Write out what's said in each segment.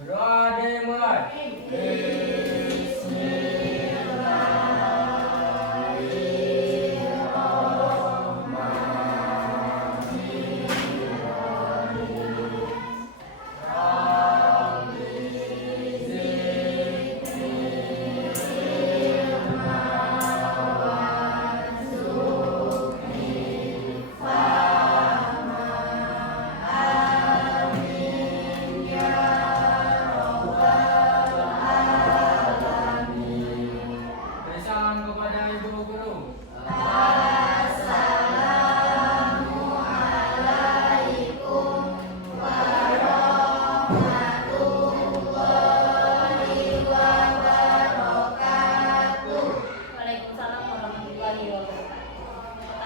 Berdoa dimulai.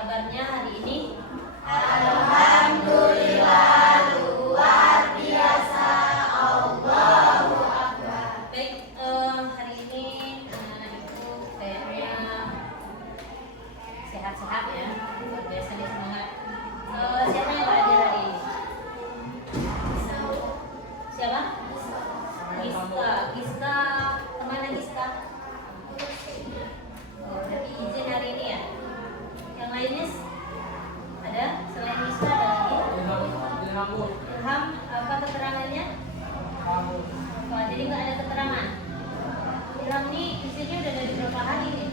Kabarnya hari ini? Alhamdulillah, luar biasa, Allahu Akbar. Baik, hari ini anak-anak ibu kayaknya sehat-sehat ya. Luar biasa nih, semangat. Siapa yang belajar hari ini? Siapa? Giska. Kemana Giska? Oh, berarti izin hari ini ya? Yang lainnya ada? Selain Giska ada lagi? Ilham, apa keterangannya? Oh, jadi nggak ada keterangan. Ilham ini izinnya udah dari berapa hari nih?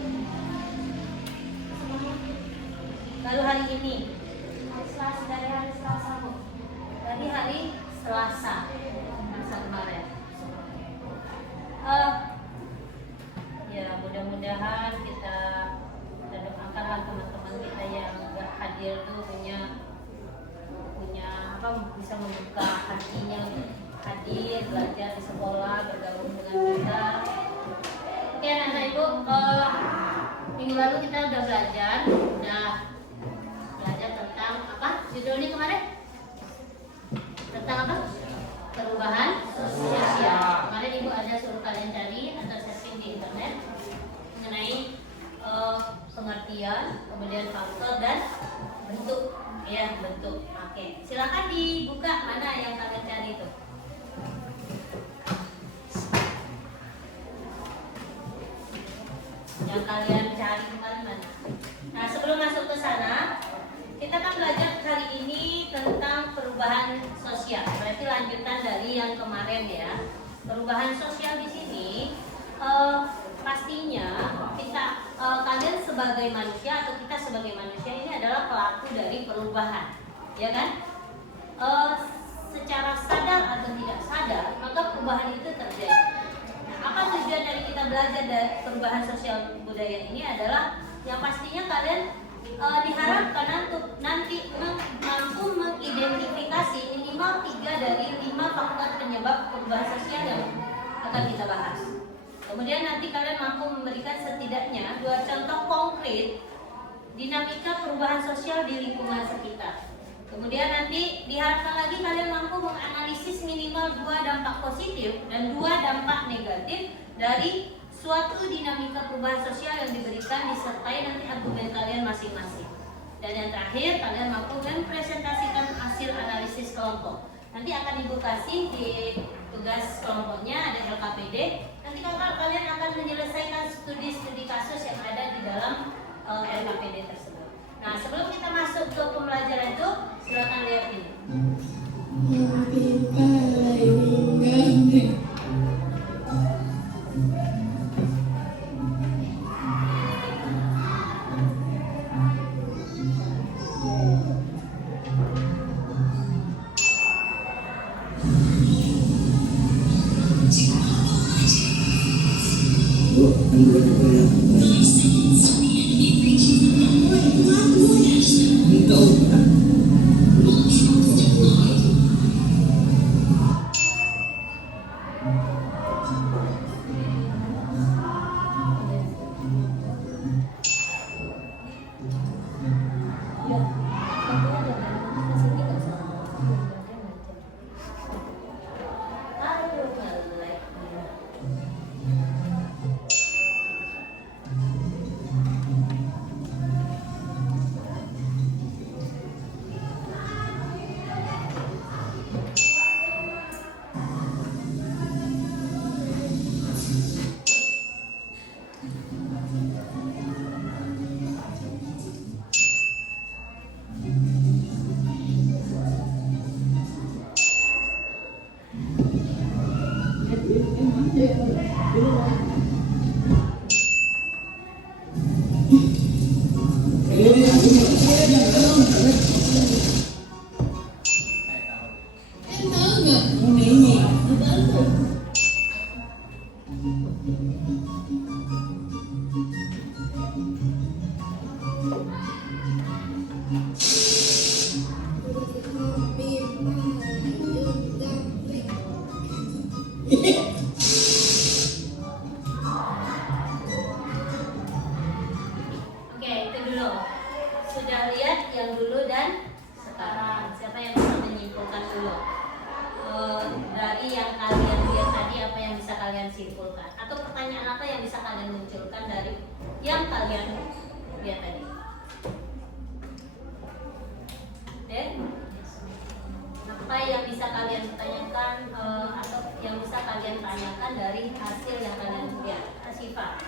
Lalu hari ini? Dari hari Selasa, Bu. Dari hari Selasa kemarin. Ya mudah-mudahan kita doakanlah teman-teman kita yang nggak hadir tuh punya apa, bisa membuka hatinya hadir belajar di sekolah, bergabung dengan kita. Oke anak-anak ibu, minggu lalu kita udah belajar tentang apa judulnya kemarin? Tentang apa? Perubahan sosial. Kemarin ibu ada suruh kalian cari atau searching di internet mengenai pengertian, kemudian faktor dan bentuk. Ya, bentuk. Oke, silakan dibuka mana yang kalian cari itu. Yang kalian cari kemarin mana? Nah, sebelum masuk ke sana, kita kan belajar hari ini tentang perubahan sosial. Berarti lanjutan dari yang kemarin ya. Perubahan sosial di sini pastinya kita kalian sebagai manusia atau kita sebagai manusia ini adalah pelaku dari perubahan, ya kan? Secara sadar atau tidak sadar, maka perubahan itu terjadi. Apa tujuan dari kita belajar dari perubahan sosial budaya ini adalah yang pastinya kalian diharapkan untuk nanti mampu mengidentifikasi minimal 3 dari 5 faktor penyebab perubahan sosial yang akan kita bahas. Kemudian nanti kalian mampu memberikan setidaknya 2 contoh konkret dinamika perubahan sosial di lingkungan sekitar. Kemudian nanti diharapkan lagi kalian mampu menganalisis minimal 2 dampak positif dan 2 dampak negatif dari suatu dinamika perubahan sosial yang diberikan, disertai nanti argumen kalian masing-masing. Dan yang terakhir, kalian mampu mempresentasikan hasil analisis kelompok. Nanti akan ibu kasih di tugas kelompoknya, ada LKPD. Nanti kalian akan menyelesaikan studi-studi kasus yang ada di dalam LKPD tersebut. Nah, sebelum kita masuk ke pembelajaran itu, silakan lihat ini. Oke, itu dulu. Sudah lihat yang dulu dan sekarang. Siapa yang bisa menyimpulkan dulu? Dari yang kalian lihat tadi, apa yang bisa kalian simpulkan? Atau pertanyaan apa yang bisa kalian munculkan dari yang kalian lihat tadi? Oke? Apa yang bisa kalian tanyakan atau yang bisa kalian tanyakan dari hasil yang kalian lihat? Asyifa.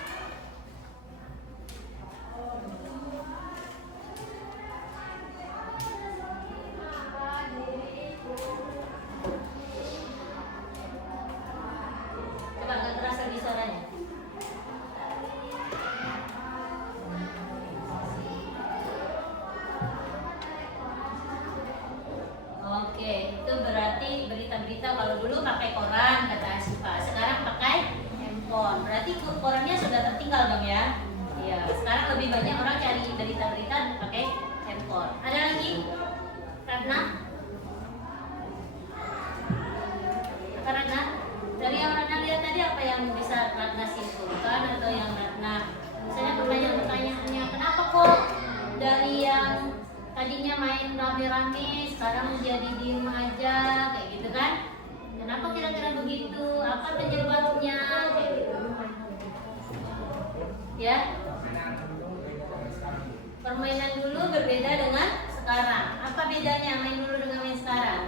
Coba nggak terasa di suaranya. Oke, itu berarti berita-berita kalau dulu pakai koran kata Asyifa, sekarang pakai handphone. Berarti korannya sudah tertinggal dong ya? Iya, sekarang lebih banyak orang cari berita-berita pakai handphone. Ada lagi? Ratna? Ratna? Dari yang Ratna lihat tadi apa yang bisa Ratna simpulkan atau yang Ratna misalnya pertanyaan-pertanyaannya kenapa kok dari yang tadinya main rame-rame sekarang jadi diem aja kayak gitu kan? Kenapa kira-kira begitu? Apa penyebabnya? Kayak gitu. Ya. Permainan dulu berbeda dengan sekarang. Apa bedanya main dulu dengan main sekarang?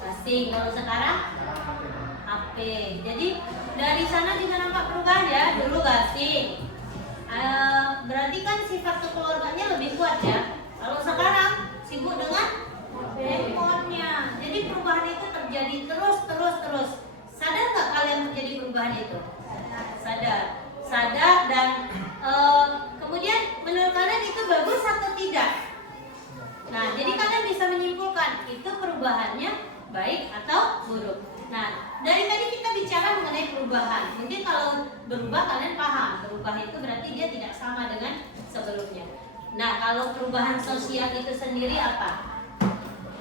Asing. Kalau sekarang HP. Jadi dari sana juga nampak perubahan ya. Dulu gasing. Berarti kan sifat kekeluarganya lebih kuat ya. Kalau sekarang sibuk dengan handphonenya. Jadi perubahan itu terjadi terus. Sadar nggak kalian terjadi perubahan itu? Sadar dan kemudian menurut kalian itu bagus atau tidak? Nah, jadi kalian bisa menyimpulkan itu perubahannya baik atau buruk. Nah, dari tadi kita bicara mengenai perubahan. Mungkin kalau berubah kalian paham, berubah itu berarti dia tidak sama dengan sebelumnya. Nah, kalau perubahan sosial itu sendiri apa?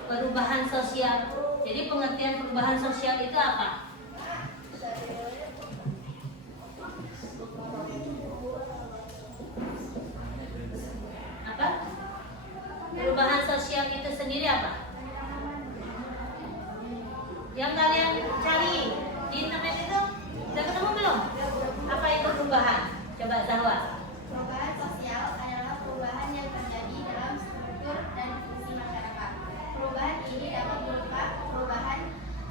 Perubahan sosial. Jadi pengertian perubahan sosial itu apa? Apa? Perubahan sosial itu sendiri apa? Yang kalian cari di internet itu sudah ketemu belum? Apa itu perubahan? Coba Zahwa. Perubahan sosial adalah perubahan yang terjadi dalam struktur dan fungsi masyarakat. Perubahan ini dapat berupa perubahan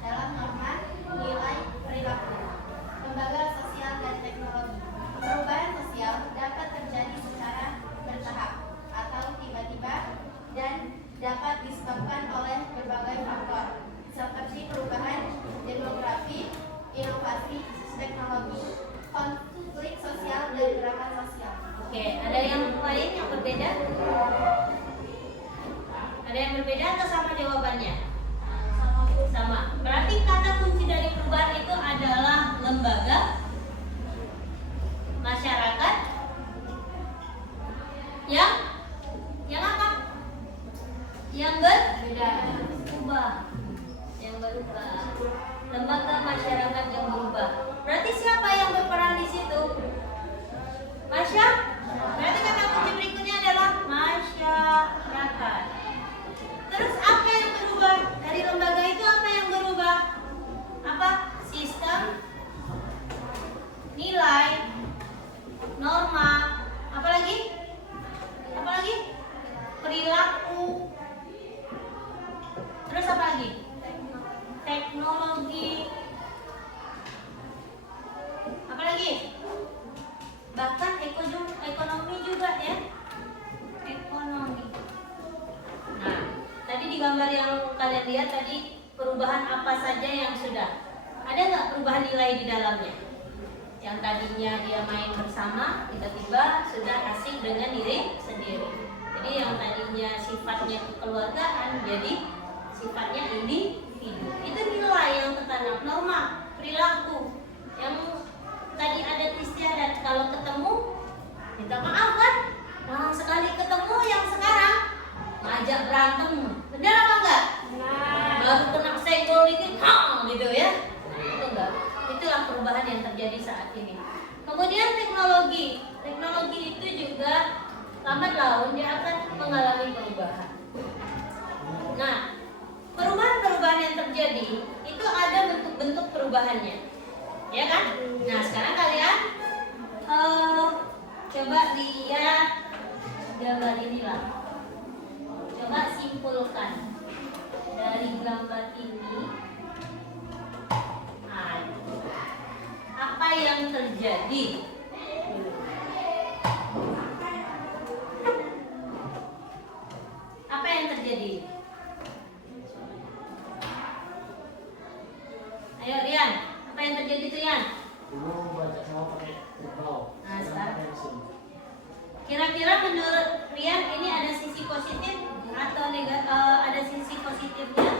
dalam norma, nilai, perilaku, lembaga sosial dan teknologi. Perubahan sosial dapat terjadi secara bertahap atau tiba-tiba dan dapat disebabkan oleh berbagai faktor seperti perubahan demografi, inovasi, teknologi, konflik sosial, dan gerakan sosial. Oke, ada yang lain yang berbeda? Ada yang berbeda atau sama jawabannya? Sama. Berarti kata kunci dari perubahan itu adalah lembaga, masyarakat, yang apa? Yang berubah. Yang berubah. Lembaga masyarakat yang berubah. Berarti siapa yang berperan di situ? Masyarakat. Berarti kata kunci berikutnya adalah masyarakat. Terus apa yang berubah? Dari lembaga itu apa yang berubah? Apa? Sistem, nilai, norma, apa lagi? Perilaku. Terus apa lagi? Teknologi. Apa lagi? Bahkan ekonomi juga ya. Ekonomi. Nah, tadi di gambar yang kalian lihat tadi perubahan apa saja yang sudah? Ada nggak perubahan nilai di dalamnya? Yang tadinya dia main bersama, tiba-tiba sudah asik dengan diri sendiri. Jadi yang tadinya sifatnya kekeluargaan jadi sifatnya individu. Itu nilai yang tertanam, norma perilaku yang tadi adat istiadat. Kalau ketemu minta maaf kan, nah sekali ketemu yang sekarang ngajak berantem, benar apa enggak? Baru kena senggol dikit, gitu ya. Itu enggak. Itulah perubahan yang terjadi saat ini. Kemudian teknologi itu juga lambat laun dia akan mengalami perubahan. Nah, perubahan-perubahan yang terjadi itu ada bentuk-bentuk perubahannya, ya kan? Nah, sekarang kalian coba lihat gambar inilah. Coba simpulkan dari gambar ini. Nah, apa yang terjadi? Apa yang terjadi? Ayo Rian, apa yang terjadi tuh Rian? Dulu baca sama pakai kerbau. Nah, sekarang kira-kira menurut Rian ini ada sisi positif atau ada sisi positifnya?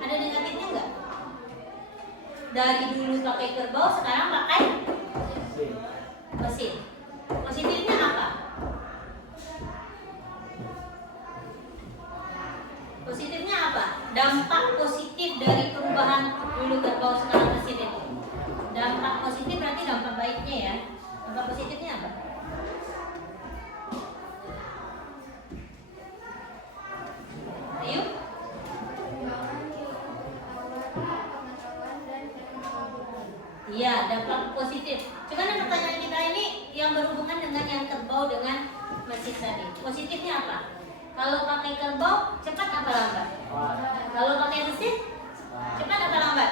Ada negatifnya enggak? Dari dulu pakai kerbau, sekarang pakai mesin. Positifnya apa? Positifnya apa? Dampak positif dari perubahan dulu kerbau sekarang mesin itu. Dampak positif berarti dampak baiknya ya. Dampak positifnya apa? Ayo. Iya, dampak positif. Cuman yang pertanyaan kita ini yang berhubungan dengan yang kerbau dengan mesin tadi. Positifnya apa? Kalau pakai kerbau cepat apa lambat? Kalau pakai mesin cepat apa lambat?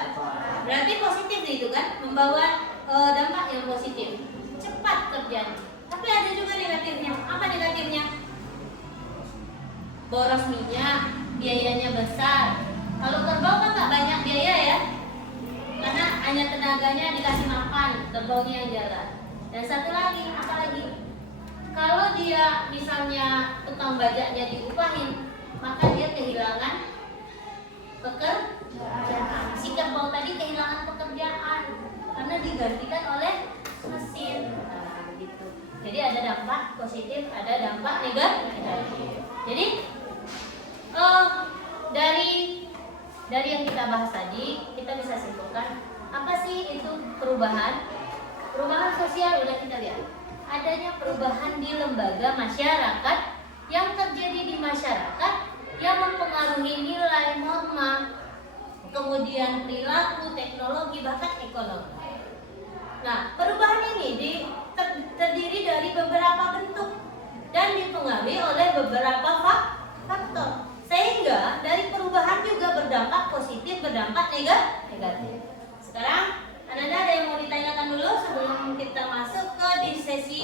Berarti positif itu kan, membawa dampak yang positif. Cepat terjadi. Tapi ada juga negatifnya. Apa negatifnya? Boros minyak, biayanya besar. Kalau kerbau kan nggak banyak biaya ya, karena hanya tenaganya dikasih makan, kerbaunya yang jalan. Dan satu lagi, apa lagi? Kalau dia misalnya tukang bajaknya diupahin, maka dia kehilangan pekerjaan. Si kerbau tadi kehilangan pekerjaan karena digantikan oleh mesin. Nah, gitu. Jadi ada dampak positif, ada dampak negatif. Jadi dari yang kita bahas tadi, kita bisa simpulkan apa sih itu perubahan? Perubahan sosial udah kita lihat. Adanya perubahan di lembaga masyarakat yang terjadi di masyarakat yang mempengaruhi nilai, norma, kemudian perilaku, teknologi, bahkan ekonomi. Nah, perubahan ini terdiri dari beberapa bentuk dan dipengaruhi oleh beberapa faktor. Sehingga dari perubahan juga berdampak positif, berdampak negatif. Sekarang Ananda ada yang mau ditanyakan dulu sebelum kita masuk ke di sesi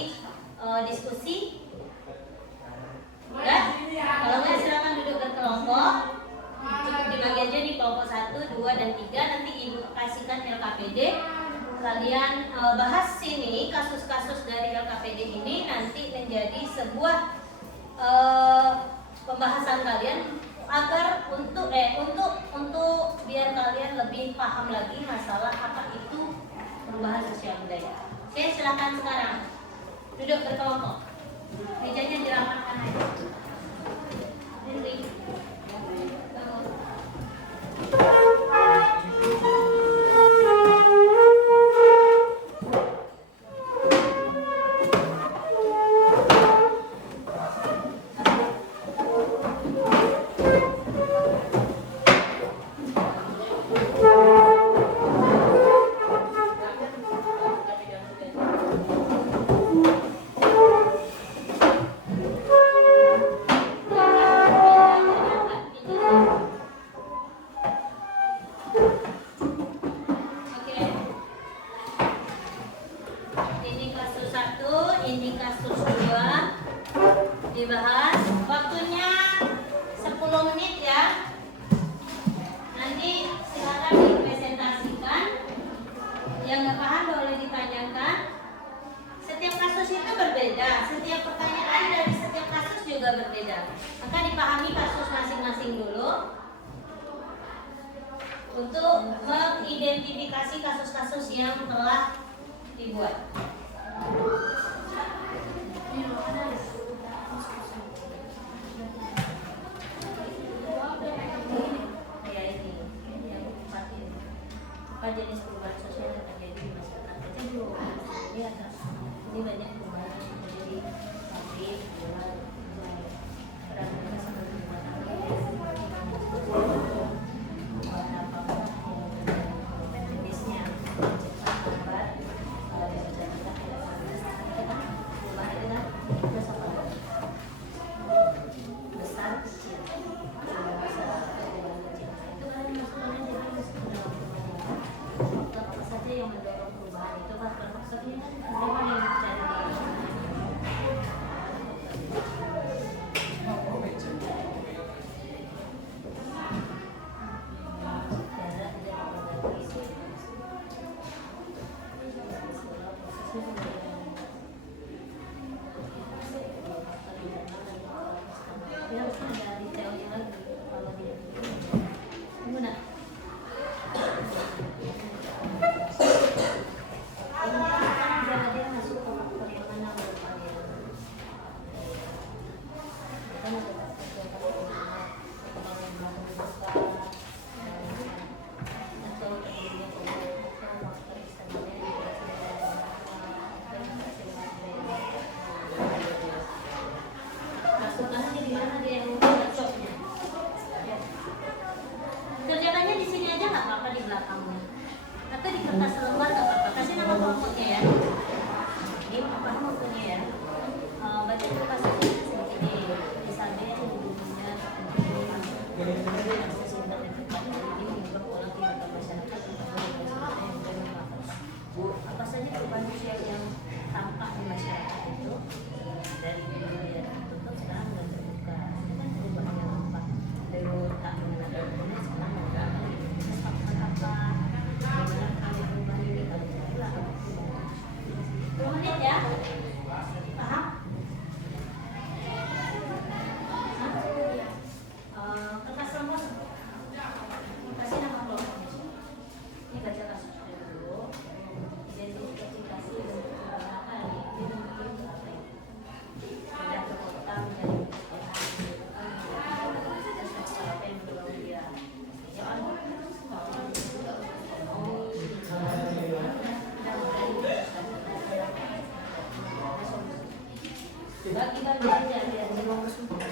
diskusi? Ya? Kalau nggak silakan duduk berkelompok. Cukup dibagi aja di kelompok 1, 2, dan 3. Nanti Ibu kasihkan LKPD. Kalian bahas sini kasus-kasus dari LKPD ini nanti menjadi sebuah pembahasan kalian agar untuk biar kalian lebih paham lagi masalah apa itu perubahan sosial budaya. Oke, silakan sekarang duduk berkelompok. Mejanya dirapatkan aja. Ini. Dibahas, waktunya 10 menit ya. Nanti silakan dipresentasikan. Yang nggak paham boleh ditanyakan. juga berbeda. Maka dipahami kasus masing-masing dulu untuk mengidentifikasi kasus-kasus yang telah dibuat. Ya ini yang keempat ini. Apa jenis perubahan sosial yang terjadi di masyarakat? Ini ada, ini banyak perubahan yang terjadi tapi kerjakannya di sini aja nggak apa-apa, di belakangnya atau di kertas lembar nggak apa-apa. Kasih nama kelompoknya ya. Ini apa kelompoknya ya? Baca dulu pasal ini sedikit nih. Misalnya hubungannya akses internet cepat ini menyebabkan pola kehidupan masyarakat apa saja perubahan sosial yang tampak di masyarakat itu dari dulu ya tertutup sekarang sudah terbuka. Itu kan perubahan yang tampak dari tak mengenal dunia sekarang apa bagaimana kali perubahan ini kalau tidak 10 menit ya, paham? Kertas lembar kasih nama kelompoknya. Ini baca kasusnya dulu, identifikasi bentuk apa nih, ini bentuk apa ini, sudah ke kota menjadi apa yang berbau dia bagi-bagi aja biar di nomor semua.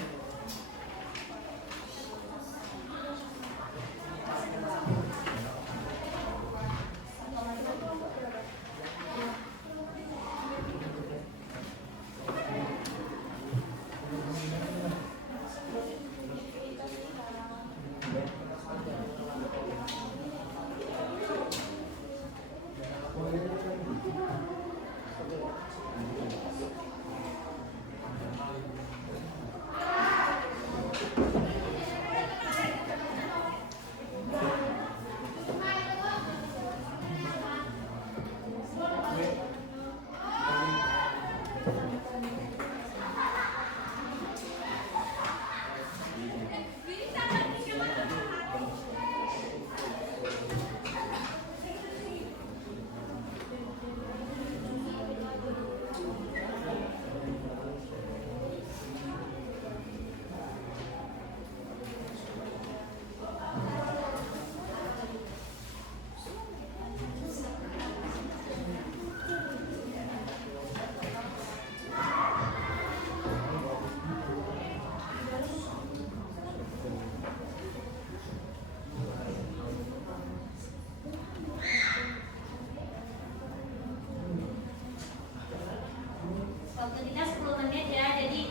Waktu kita 10 menit ya, jadi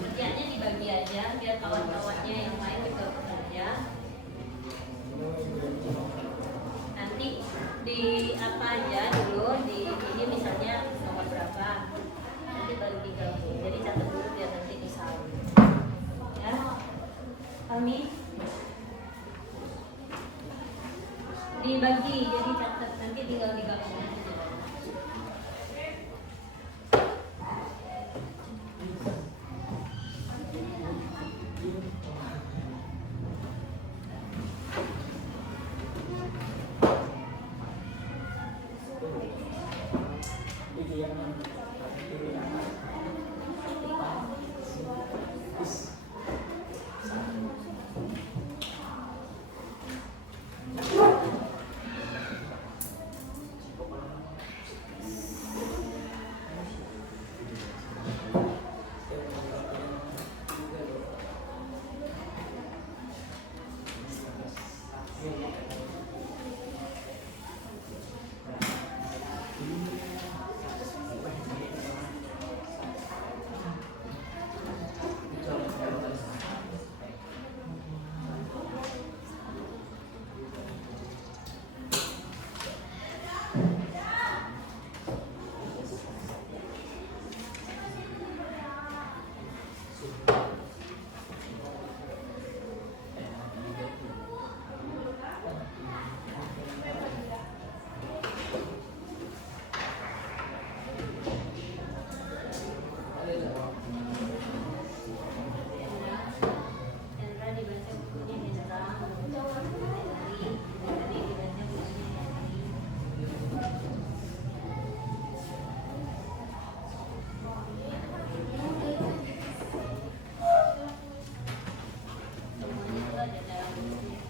kerjanya dibagi aja biar kawan-kawannya yang lain juga bekerja. Nanti di apa aja dulu, di ini misalnya nomor berapa, nanti baru digabung. Jadi catat dulu biar nanti disalin. Ya, kami dibagi, jadi catat nanti tinggal digabung. Hendra dibaca bukunya Hendra. Hendri dibaca bukunya Hendri. Semuanya itu ada dalam bukunya.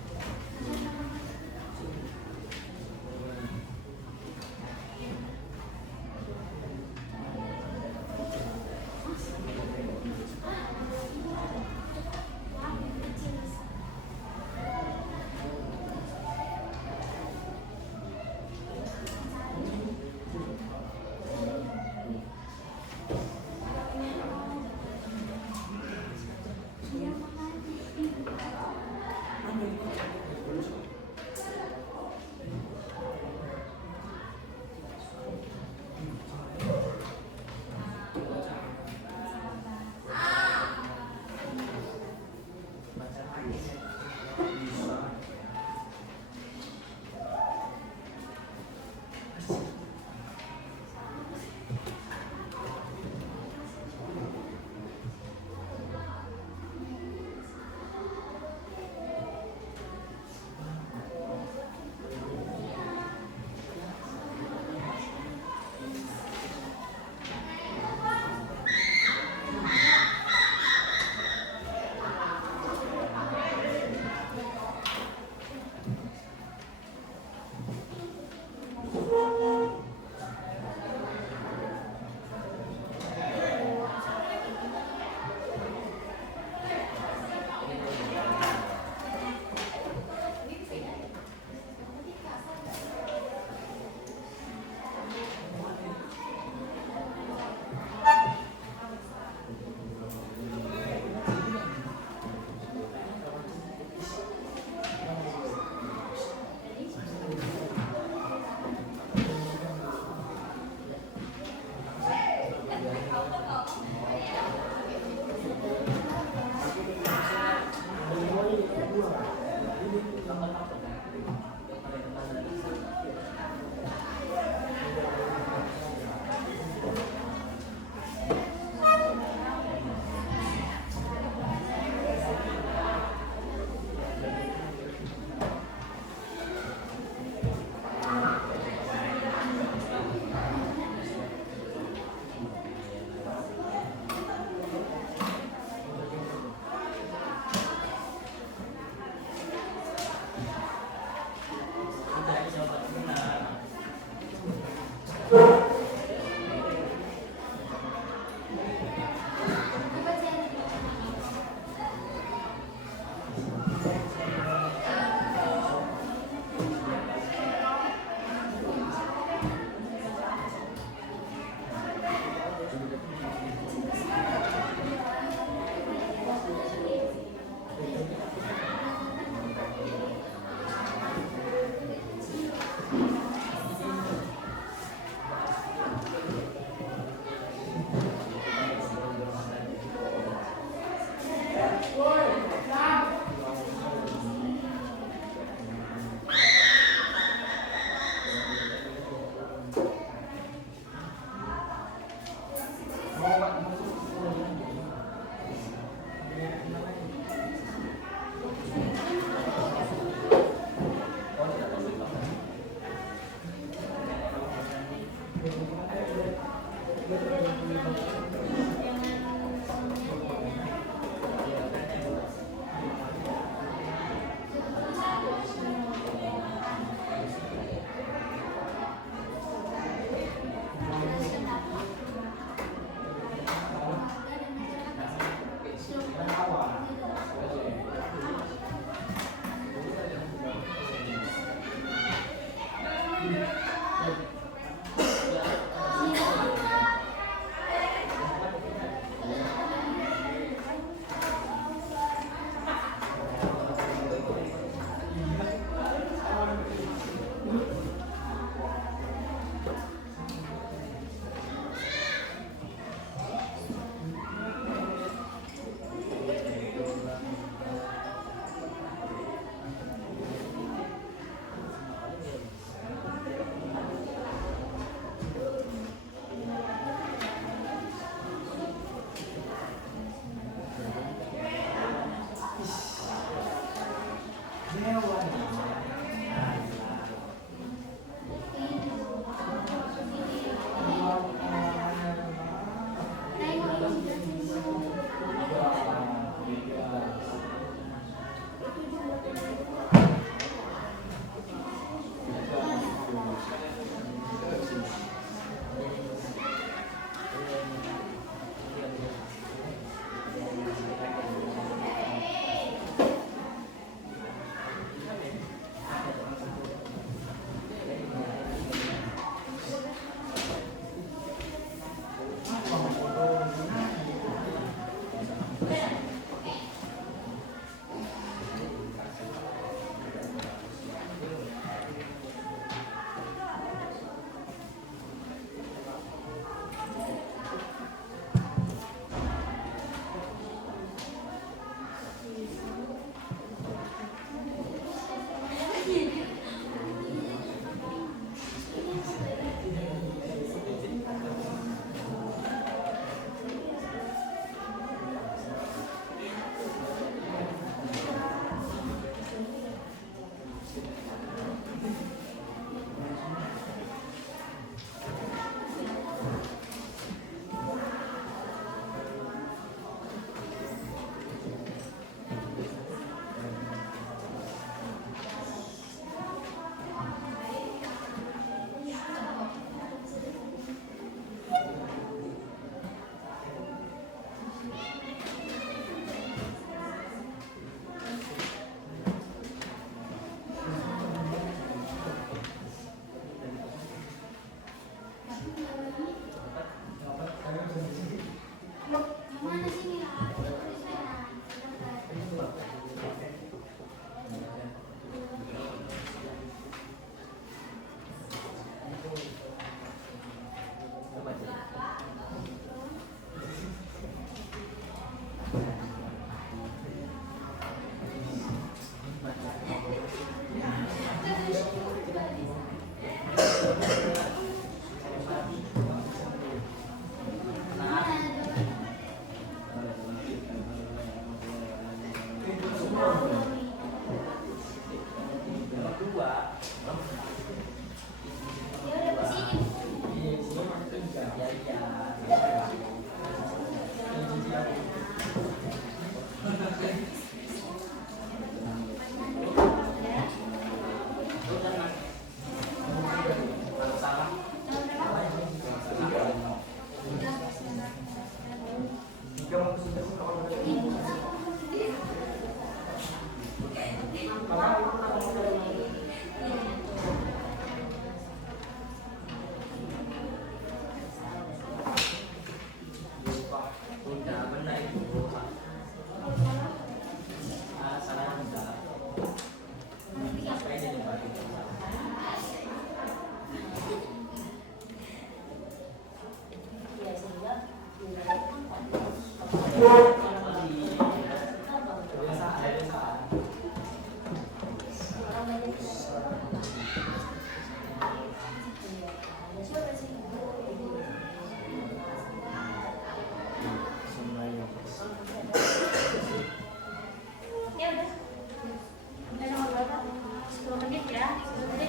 Thank you.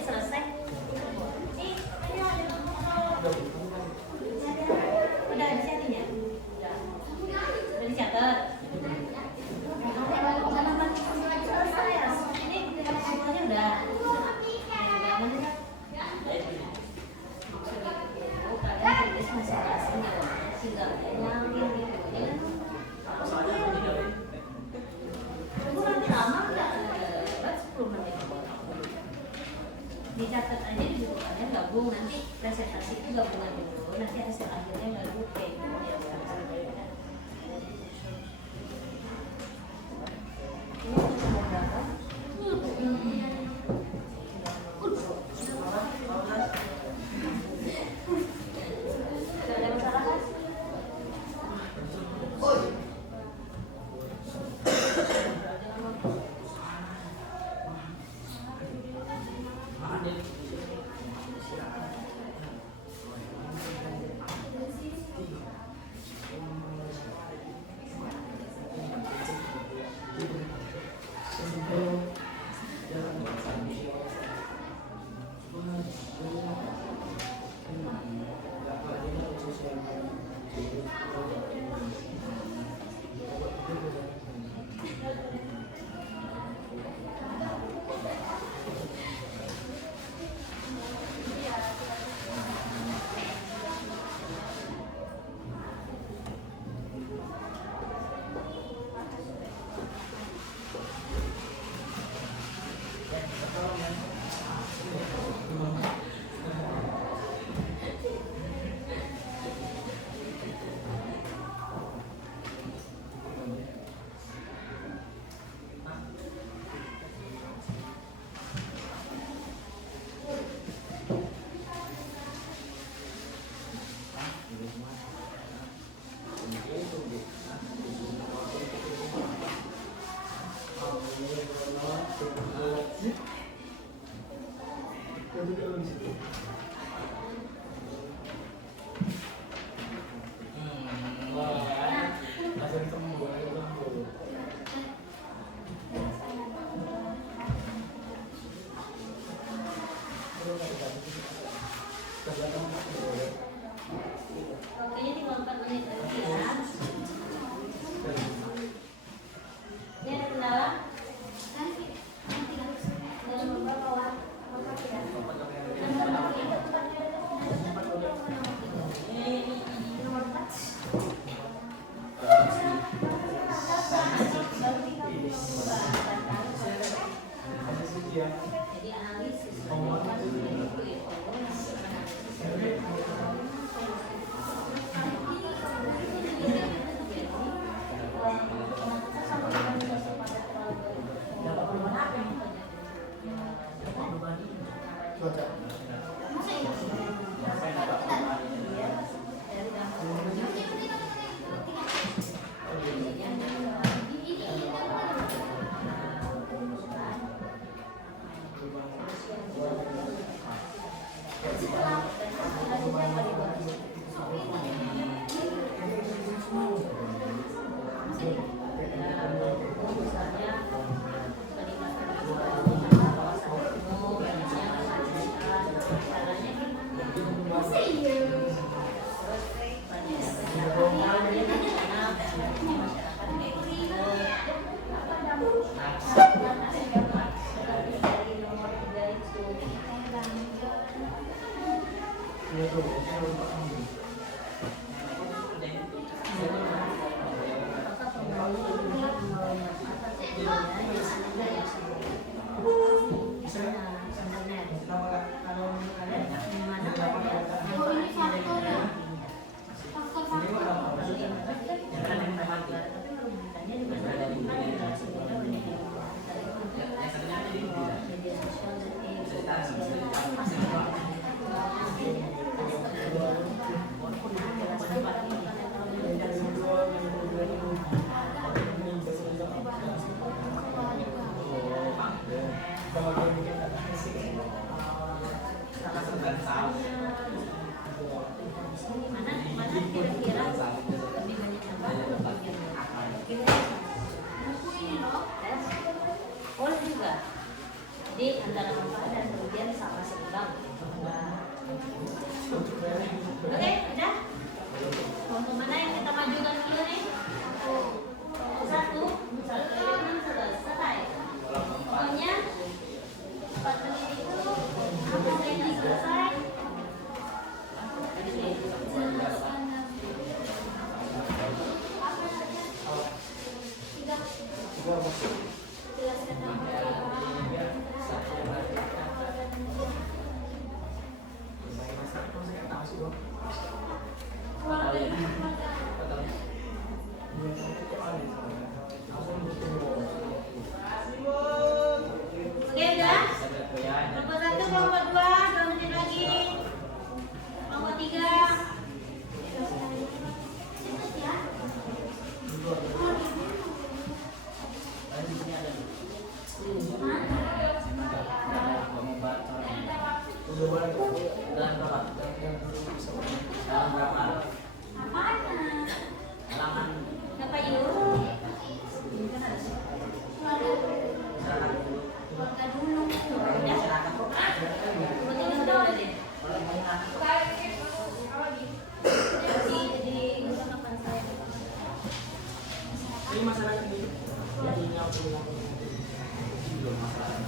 Selesai. Nih, ini ada nomor. nggak ada nyamir gitu ya kan. Apa saja yang tidak? Tunggu nanti lama nggak? Buat 10 menit. Dicatat aja dibutuhkannya gabung, nanti presentasi itu gabungan dulu, nanti hasil akhirnya baru kayak gitu ya. Ini untuk nomor berapa? Tidak ada masalah kan? Waktunya tinggal 4 menit lagi ya. Oke udah? Kelompok 1, kelompok 2, 2 menit lagi. Kelompok 3. Apa yuk? Ini masyarakat ini jadinya belum masalah.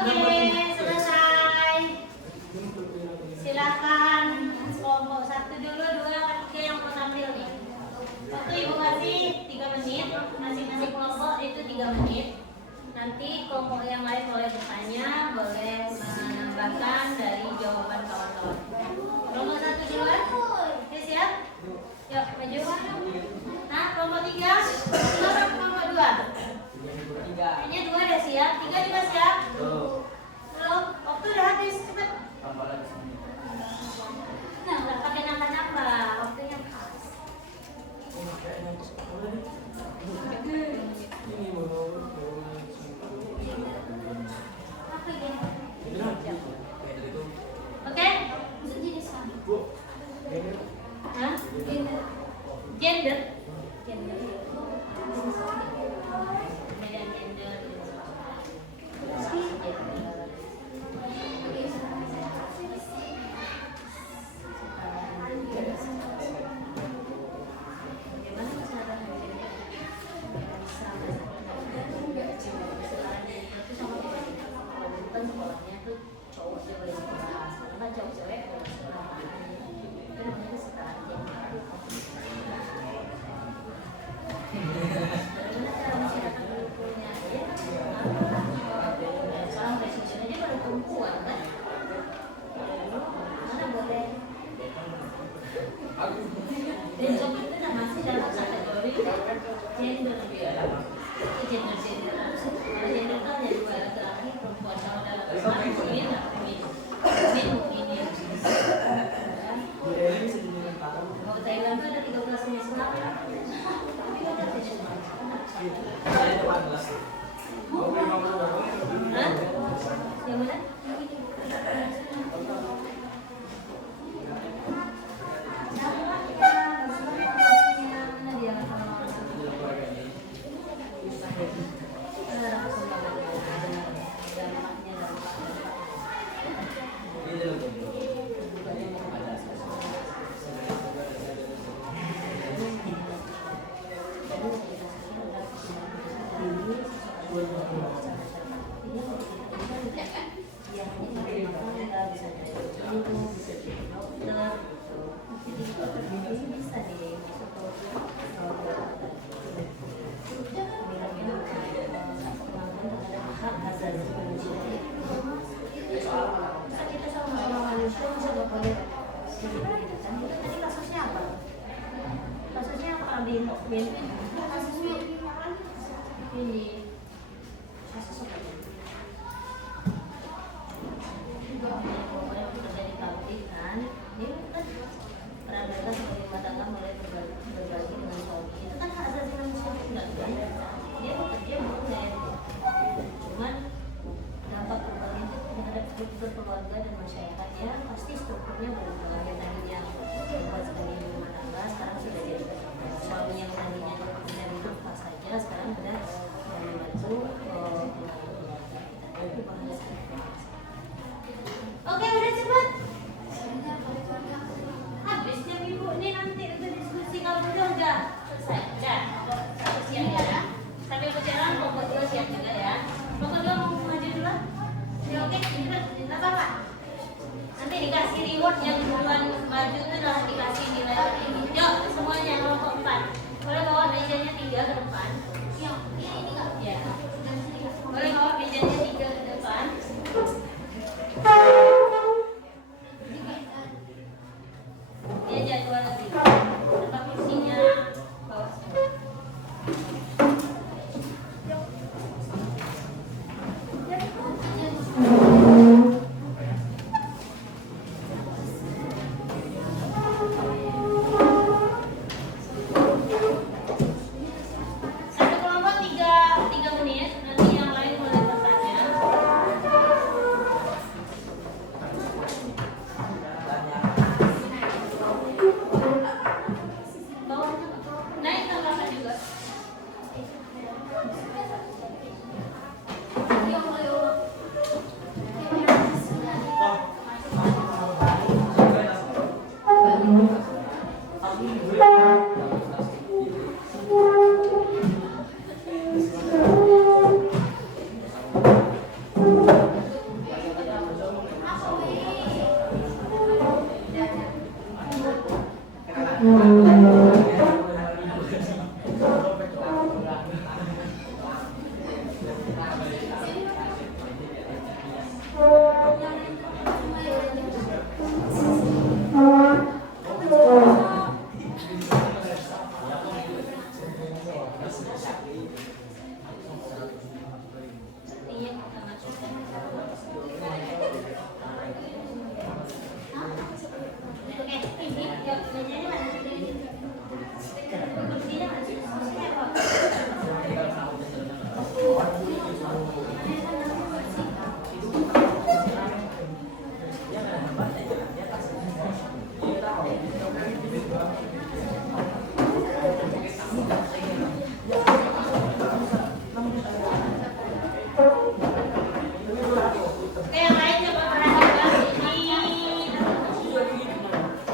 Oke, selesai. Silakan kelompok 1 dulu, 2, 3 yang mau tampil nih. Waktu ibu kasih 3 menit, masing-masing kelompok itu 3 menit. Nanti kelompok yang lain boleh bertanya, boleh menambahkan dari jawaban kawan-kawan. Kelompok 1 duluan, oke siap? Yuk maju. Nah, kelompok 3, silakan kelompok 2. Hanya 2 udah siap, 3 juga siap? Belum, waktu udah habis, cepet. Nah, nggak pakai nambah-nambah, waktunya pas. Apa ini? Oke? Hah? Gender? Beda gender. Sekolahnya tuh cowok sih boleh sekolah, sekarang kan cowok cewek boleh sekolah. Itu namanya kesetaraan gender. Bagaimana cara masyarakat berkumpulnya? Ya, sekarang resolusinya aja baru perempuan kan? Mana boleh? Dan job itu masih dalam kategori gender dia. Itu gender. Kalau gender kan ada 2, laki-laki perempuan. Kalau dalam maskulin nggak feminin mungkin. Kalau Thailand tuh ada 13 jenis kelamin. Tapi ada jenis kelamin. Hah? Yang mana? ini kasus apa ya? Pokoknya bekerja di pabrik kan, ini kan peran mereka sebagai rumah tangga mulai berbagi dengan suami. Itu kan hak asasi manusia juga kan? Dia bekerja boleh, cuman dampak perubahan itu terhadap struktur keluarga dan masyarakat ya pasti strukturnya berubah. Yang tadinya membuat sebagai rumah tangga sekarang sudah jadi suami yang tadinya dari nafkah saja sekarang sudah membantu keluarga kita. Itu bahaya sekali. Oke, udah cepat. Habisnya ibu ini nanti kita diskusi kalau udah selesai. Udah siap ya. Sambil berjalan pokok dua siap juga ya. Pokok dua mau maju dulu. Oke, cepat. Tidak apa-apa. Nanti dikasih reward yang duluan maju itu udah dikasih nilai ini. Yuk semuanya kelompok 4. Boleh bawa mejanya 3 ke depan. Ya. Boleh bawa mejanya 3 ke depan. Dia jadwal lebih. Tempat kursinya bawa semua. Satu kelompok 3 menit. Nanti yang lain boleh bertanya. Bawahnya naik ke belakang juga. Iya, kita masukkan. Oke, ini yuk mejanya mana? Kursinya mana? Kursinya apa? Oke, yang lain coba perhatikan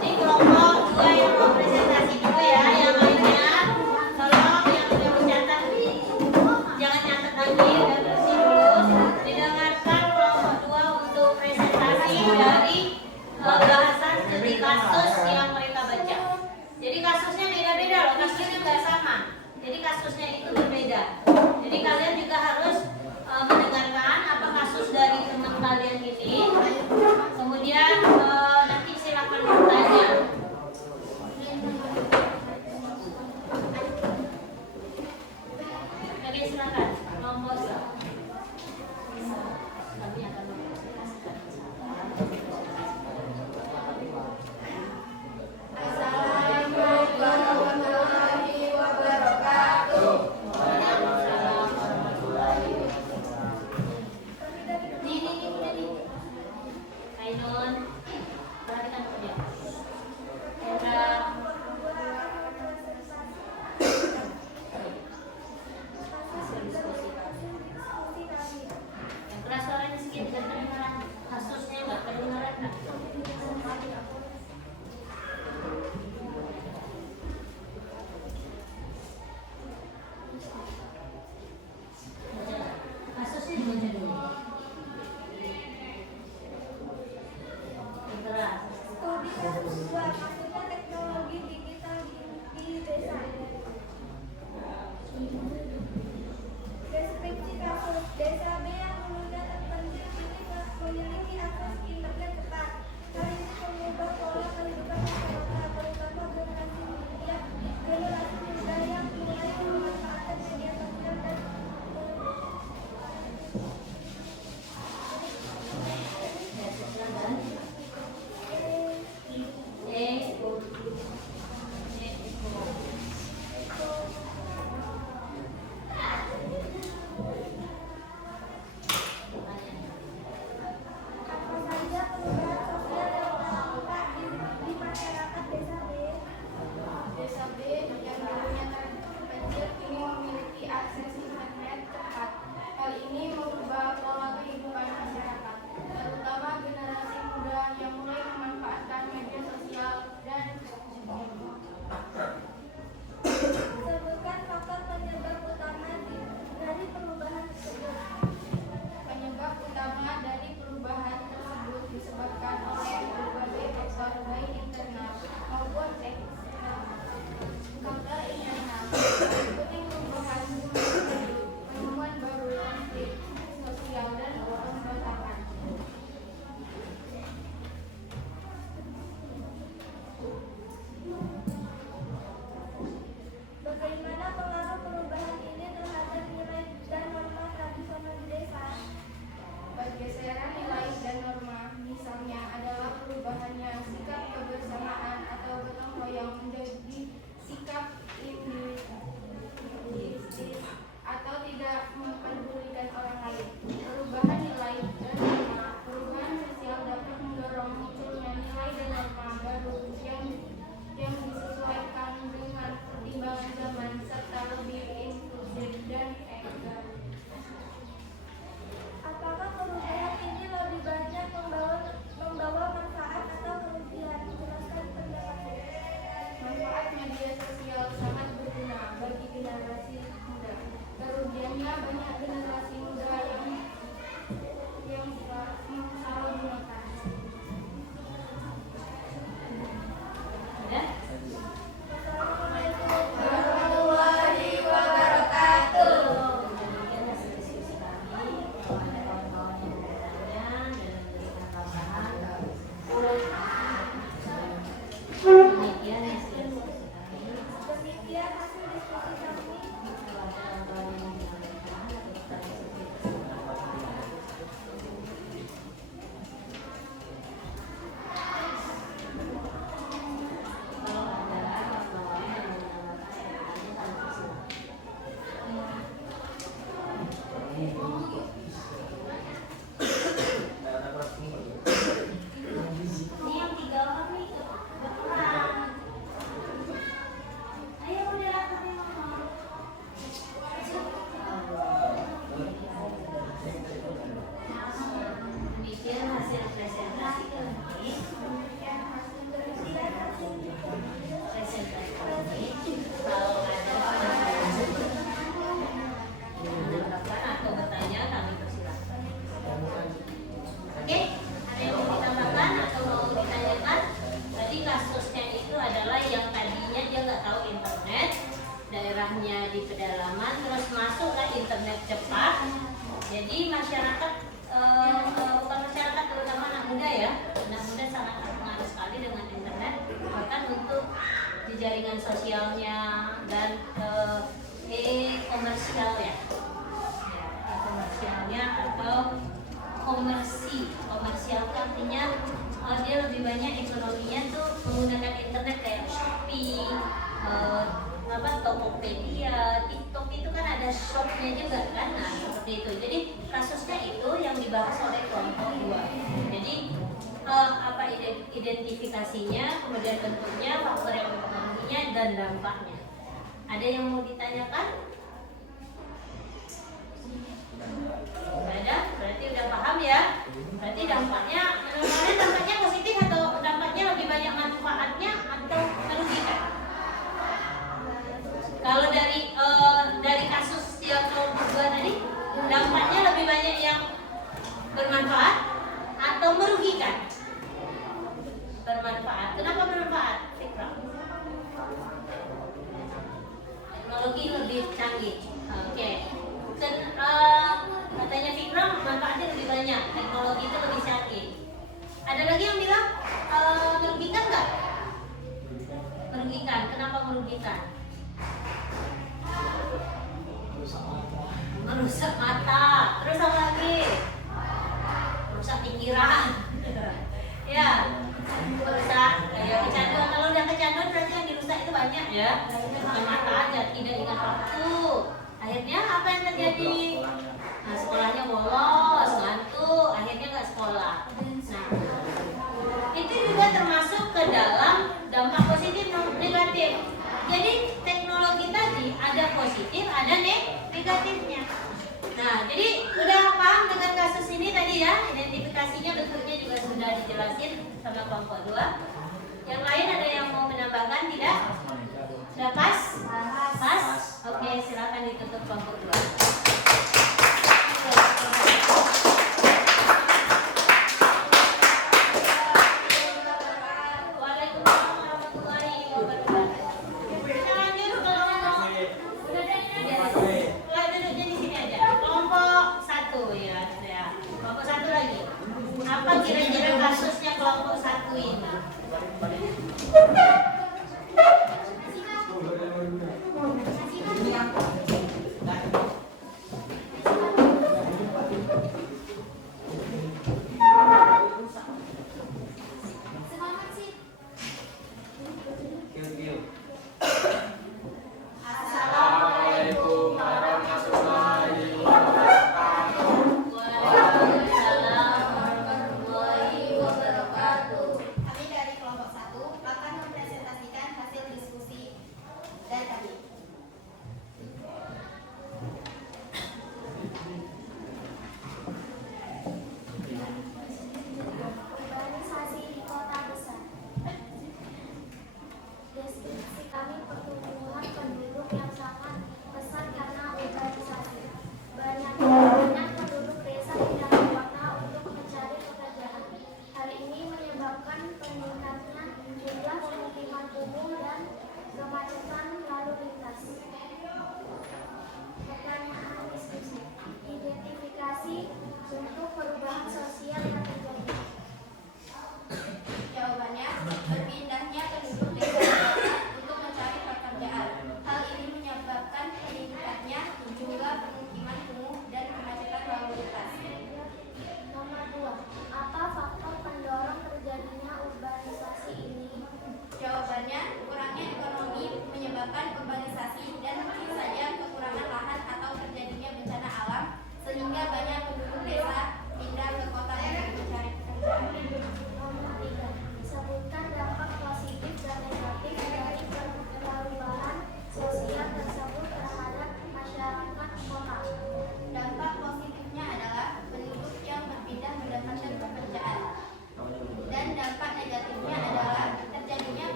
ini kelompok 2 yang mau presentasi dulu ya. Yang lainnya tolong yang udah mencatat jangan nyatet lagi, udah bersih dulu. Didengarkan kelompok 2 untuk presentasi dari bahasan studi kasus yang mereka baca. Jadi kasusnya beda-beda loh, kasusnya nggak sama. Jadi kasusnya itu berbeda. Jadi kalian juga harus mendengarkan apa kasus dari teman kalian ini. Kemudian nanti silakan bertanya. Oke, silakan. Nomor kami akan mempresentasikan. Assalamualaikum warahmatullahi wabarakatuh. Waalaikumsalam warahmatullahi pedalaman, terus masuklah internet cepat. Jadi masyarakat bukan masyarakat, terutama anak muda ya, anak muda sangat terpengaruh sekali dengan internet, bahkan untuk di jaringan sosialnya dan e-komersial ya, e-komersialnya atau komersial itu artinya dia lebih banyak ekonominya tuh menggunakan internet kayak Shopee, Tokopedia, TikTok itu kan ada shopnya juga kan, nah seperti itu. Jadi kasusnya itu yang dibahas oleh kelompok 2. Jadi identifikasinya, kemudian bentuknya, faktor yang mempengaruhinya, dan dampaknya. Ada yang mau ditanyakan? Ada? Berarti udah paham ya? Berarti dampaknya, menurut dampaknya positif atau dampaknya lebih banyak manfaatnya atau merugikan? Kalau dari kasus yang kelompok 2 tadi, dampaknya lebih banyak yang bermanfaat atau merugikan? Bermanfaat. Kenapa bermanfaat? Fikra. Teknologi lebih canggih. Oke. Katanya Fikra manfaatnya lebih banyak, teknologi itu lebih canggih. Ada lagi yang bilang merugikan nggak? Merugikan. Kenapa merugikan? Merusak mata. Terus apa lagi? Merusak pikiran. Ya, merusak kayak kecanduan. Kalau udah kecanduan berarti yang dirusak itu banyak ya. Bukan mata aja, tidak ingat waktu. Akhirnya apa yang terjadi? Nah, sekolahnya bolos, ngantuk, akhirnya nggak sekolah. Nah, itu juga termasuk ke dalam dampak positif dan negatif. Jadi teknologi tadi ada positif, ada negatifnya. Nah, jadi udah paham dengan kasus ini tadi ya, identifikasinya, bentuknya juga sudah dijelasin sama kelompok 2. Yang lain ada yang mau menambahkan tidak? Sudah pas? Pas? Oke, silakan ditutup kelompok 2. Apa kira-kira kasusnya kelompok 1 ini?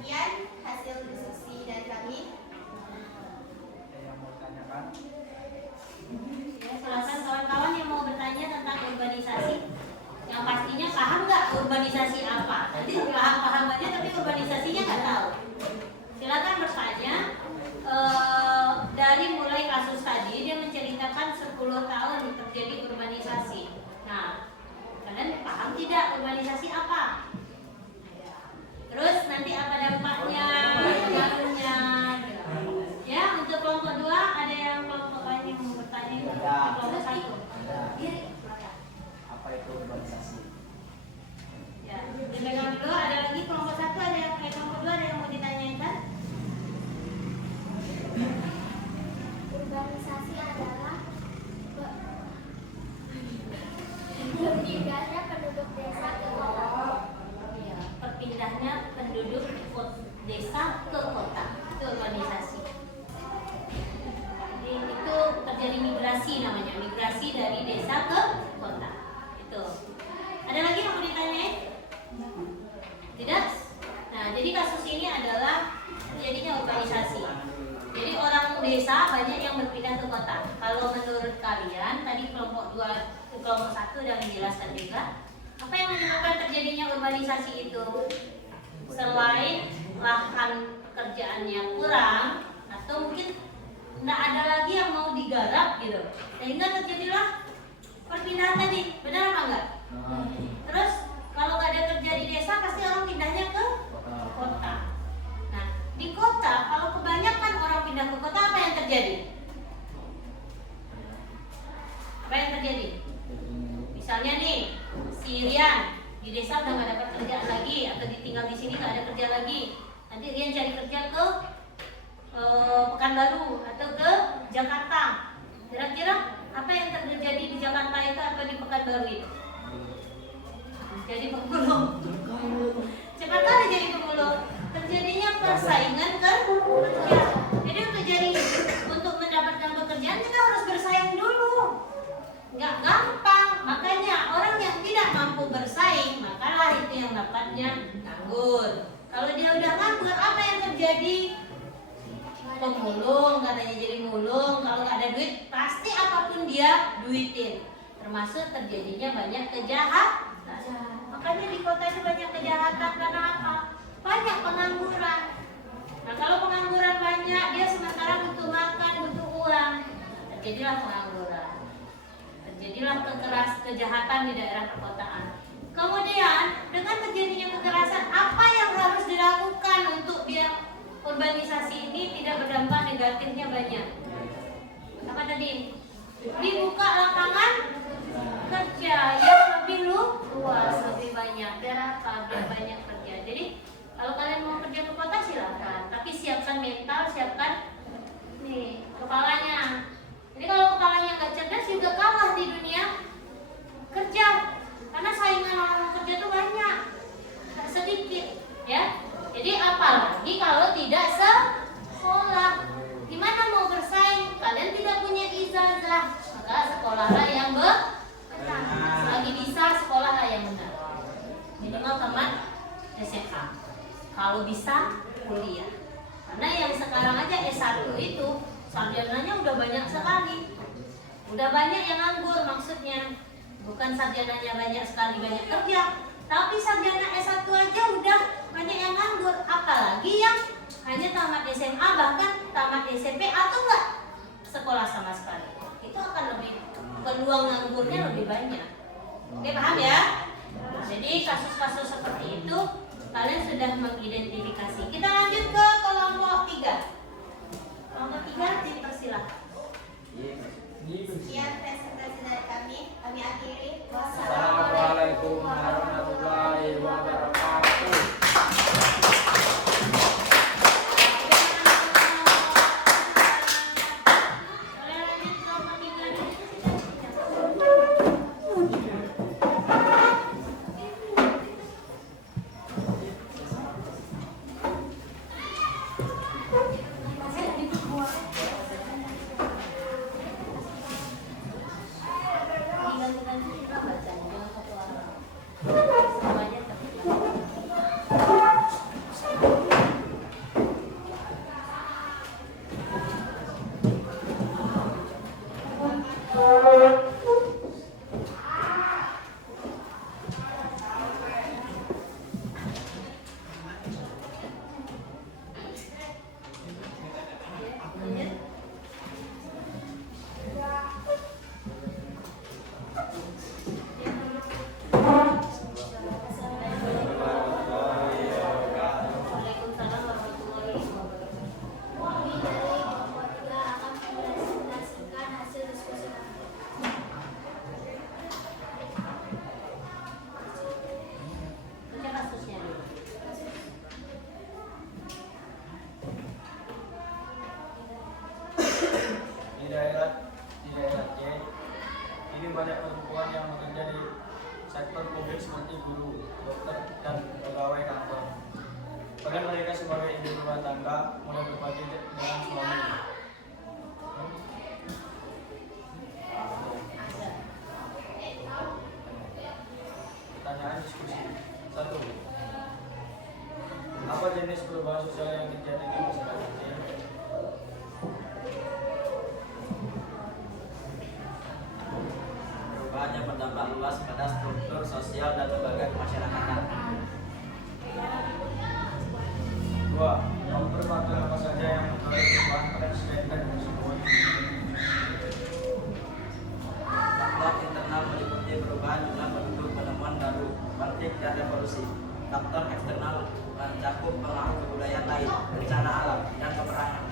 Demikian hasil diskusi dari kami. Ada yang mau tanyakan? Ya, silakan kawan-kawan yang mau bertanya tentang urbanisasi. Yang pastinya paham nggak urbanisasi apa? Nanti paham-paham aja tapi urbanisasinya nggak tahu. Silakan bertanya. Dari mulai kasus tadi dia menceritakan 10 tahun terjadi urbanisasi. Nah, kalian paham tidak urbanisasi apa? Terus nanti apa dampaknya, pengaruhnya? Ya, untuk kelompok 2 ada yang kelompok lain yang mau bertanya? Kelompok 1. Apa itu urbanisasi? Ya, dipegang dulu. Ada lagi kelompok 1 ada yang kelompok 2 ada yang mau ditanyakan? Urbanisasi adalah berpindahnya penduduk desa ke kota. Ya, perpindahnya penduduk desa ke kota. Itu urbanisasi. Jadi itu terjadi migrasi namanya, migrasi dari desa ke kota. Itu. Ada lagi yang mau ditanyain? Tidak? Nah, jadi kasus ini adalah terjadinya urbanisasi. Jadi orang desa banyak yang berpindah ke kota. Kalau menurut kalian, tadi kelompok 1 sudah menjelaskan juga, apa yang menyebabkan terjadinya urbanisasi itu? Selain lahan pekerjaannya kurang, atau mungkin tidak ada lagi yang mau digarap gitu, sehingga terjadilah perpindahan tadi. Benar apa enggak? Terus kalau nggak ada kerja di desa, pasti orang pindahnya ke kota. Nah, di kota kalau kebanyakan orang pindah ke kota, apa yang terjadi? Apa yang terjadi? Misalnya nih, si Rian di desa udah nggak dapat kerjaan lagi, atau ditinggal di sini nggak ada kerja lagi. Nanti Rian cari kerja ke Pekanbaru atau ke Jakarta. Kira-kira apa yang terjadi di Jakarta itu atau di Pekanbaru itu? Jadi pemulung. Cepat kali jadi pemulung. Terjadinya persaingan kerja. Jadi untuk mendapatkan pekerjaan kita harus bersaing dulu. Nggak gampang. Makanya orang yang tidak mampu bersaing, makalah itu yang dapatnya nganggur. Kalau dia udah nganggur, apa yang terjadi? Pemulung, katanya jadi mulung. Kalau nggak ada duit, pasti apapun dia duitin. Termasuk terjadinya banyak kejahatan. Makanya di kota itu banyak kejahatan karena apa? Banyak pengangguran. Nah, kalau pengangguran banyak, dia sementara butuh makan, butuh uang. Terjadilah pengangguran. Terjadilah kejahatan di daerah perkotaan. Kemudian, dengan terjadinya kekerasan, apa yang harus dilakukan untuk biar urbanisasi ini tidak berdampak negatifnya banyak? Apa tadi? Dibuka lapangan kerja yang lebih luas, lebih banyak. Biar apa? Biar banyak kerja. Jadi kalau kalian mau kerja ke kota silakan, tapi siapkan mental, siapkan nih kepalanya. Jadi kalau kepalanya nggak cerdas juga kalah di dunia kerja, karena saingan orang kerja tuh banyak, nggak sedikit, ya. Jadi apalagi kalau tidak sekolah, gimana mau bersaing? Kalian tidak punya ijazah, maka sekolahlah yang benar. Selagi bisa sekolahlah yang benar. Minimal tamat SMA. Kalau bisa kuliah. Karena yang sekarang aja S1 itu sarjananya udah banyak sekali. Udah banyak yang nganggur maksudnya. Bukan sarjananya banyak sekali banyak kerja, tapi sarjana S1 aja udah banyak yang nganggur. Apalagi yang hanya tamat SMA, bahkan tamat SMP atau enggak sekolah sama sekali. Itu akan lebih, peluang nganggurnya lebih banyak. Oke, paham ya? Jadi kasus-kasus seperti itu kalian sudah mengidentifikasi. Kita lanjut ke kelompok 3. Kelompok 3 dipersilakan. Sekian presentasi dari kami. Kami akhiri. Assalamualaikum warahmatullahi wabarakatuh. rumah tangga mulai berbagi dengan suami. Pertanyaan diskusi. 1. Apa jenis perubahan sosial yang terjadi di masyarakat ini? Perubahannya berdampak luas pada struktur sosial dan lembaga kemasyarakatan. 2. Nomor faktor apa saja yang mempengaruhi perubahan presiden dan konstituen? Faktor internal meliputi perubahan jumlah penduduk, penemuan baru, konflik dan revolusi. Faktor eksternal mencakup pengaruh kebudayaan lain, bencana alam, dan peperangan.